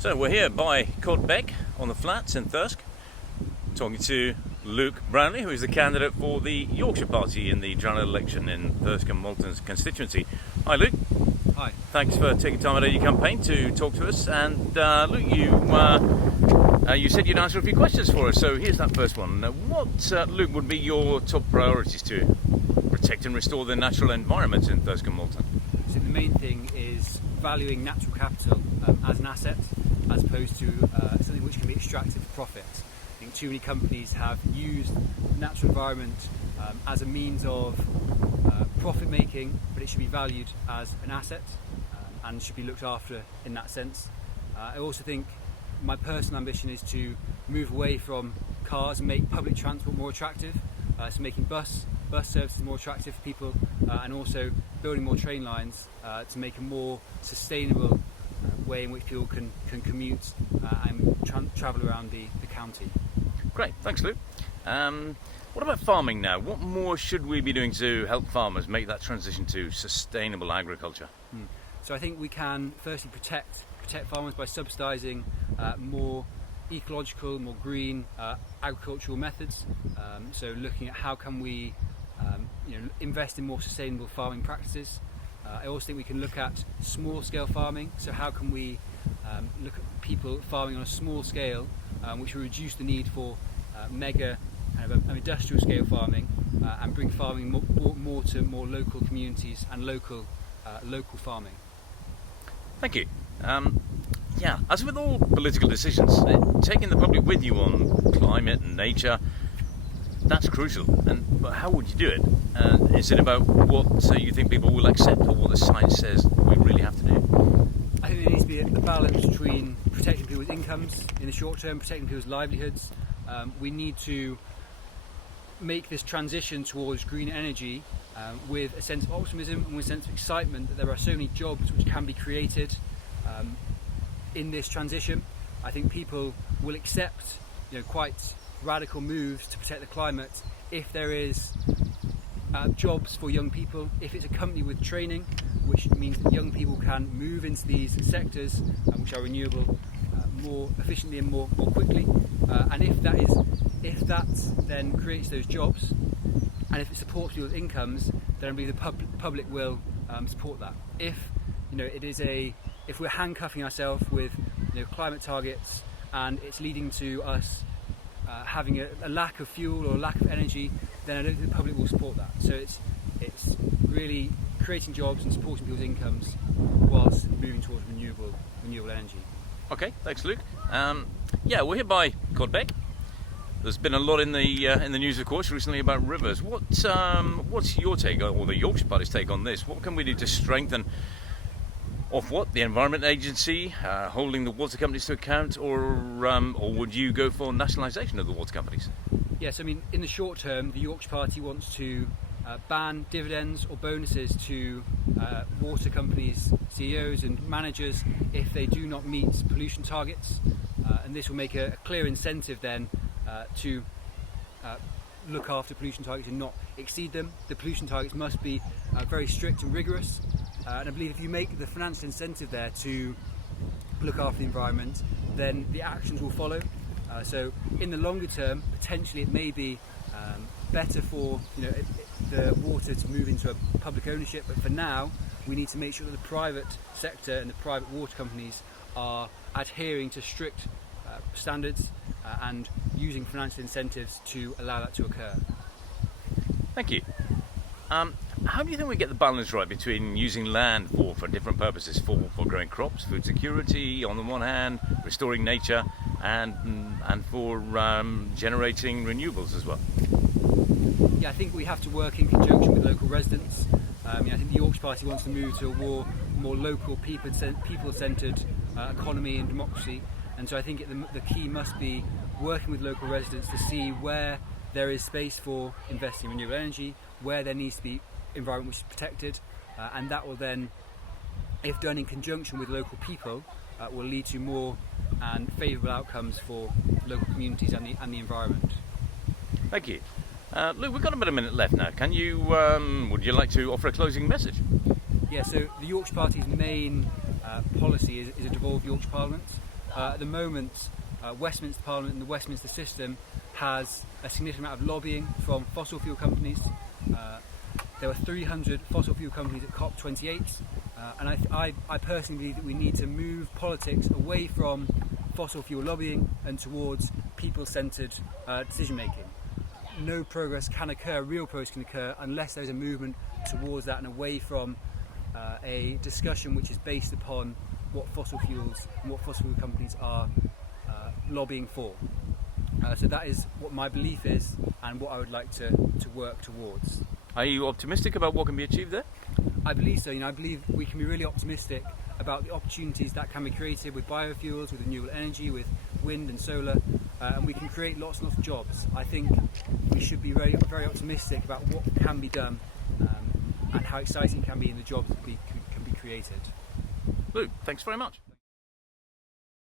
So we're here by Beck on the flats in Thirsk, talking to Luke Brownlee, who is the candidate for the Yorkshire Party in the general election in Thirsk and Malton's constituency. Hi Luke. Hi. Thanks for taking time out of your campaign to talk to us. And Luke, you said you'd answer a few questions for us, so here's that first one. What, Luke, would be your top priorities to protect and restore the natural environment in Thirsk and Malton? So the main thing is valuing natural capital as an asset, as opposed to something which can be extracted for profit. I think too many companies have used the natural environment as a means of profit making, but it should be valued as an asset and should be looked after in that sense. I also think my personal ambition is to move away from cars and make public transport more attractive, so making bus services more attractive for people, and also building more train lines to make a more sustainable way in which people can commute and travel around the county. Great, thanks Luke. What about farming now? What more should we be doing to help farmers make that transition to sustainable agriculture? So I think we can firstly protect farmers by subsidising more ecological, more green agricultural methods. So looking at how can we invest in more sustainable farming practices. I also think we can look at small-scale farming. So how can we look at people farming on a small scale, which will reduce the need for mega kind of industrial scale farming, and bring farming more to more local communities and local farming. Thank you. As with all political decisions, taking the public with you on climate and nature, that's crucial. But how would you do it? Is it about what you think people will accept, or what the science says we really have to do? I think there needs to be a balance between protecting people's incomes in the short term, protecting people's livelihoods. We need to make this transition towards green energy with a sense of optimism and with a sense of excitement that there are so many jobs which can be created in this transition. I think people will accept quite radical moves to protect the climate if there is jobs for young people, if it's accompanied with training, which means that young people can move into these sectors which are renewable more efficiently and more quickly, and if that then creates those jobs, and if it supports people's incomes, then I believe the public will support that. If we're handcuffing ourselves with climate targets and it's leading to us having a lack of fuel or a lack of energy, then I don't think the public will support that. So it's really creating jobs and supporting people's incomes whilst moving towards renewable energy. Okay, thanks Luke. We're here by Beck. There's been a lot in the news, of course, recently about rivers. What's your take, or the Yorkshire Party's take on this? What can we do to strengthen the Environment Agency, holding the water companies to account, or would you go for nationalisation of the water companies? Yes, I mean, in the short term, the Yorkshire Party wants to ban dividends or bonuses to water companies, CEOs and managers if they do not meet pollution targets, and this will make a clear incentive then to look after pollution targets and not exceed them. The pollution targets must be very strict and rigorous, and I believe if you make the financial incentive there to look after the environment, then the actions will follow. So in the longer term, potentially it may be better for the water to move into a public ownership, but for now we need to make sure that the private sector and the private water companies are adhering to strict standards and using financial incentives to allow that to occur. Thank you. How do you think we get the balance right between using land for different purposes, for growing crops, food security on the one hand, restoring nature, and for generating renewables as well? Yeah, I think we have to work in conjunction with local residents. I think the Yorkshire Party wants to move to a more local, people-centred economy and democracy, and so I think the key must be working with local residents to see where there is space for investing in renewable energy, where there needs to be environment which is protected, and that will then, if done in conjunction with local people, will lead to more and favourable outcomes for local communities and the environment. Thank you. Luke, we've got about a minute left now. Would you like to offer a closing message? Yeah, so the Yorkshire Party's main policy is a devolved Yorkshire Parliament. At the moment, Westminster Parliament and the Westminster system has a significant amount of lobbying from fossil fuel companies. There were 300 fossil fuel companies at COP28, and I personally believe that we need to move politics away from fossil fuel lobbying and towards people-centred decision making. No progress can occur, real progress can occur, unless there's a movement towards that and away from a discussion which is based upon what fossil fuels and what fossil fuel companies are lobbying for. So that is what my belief is and what I would like to work towards. Are you optimistic about what can be achieved there? I believe so. I believe we can be really optimistic about the opportunities that can be created with biofuels, with renewable energy, with wind and solar, and we can create lots and lots of jobs. I think we should be very, very optimistic about what can be done and how exciting it can be in the jobs that can be created. Luke, thanks very much.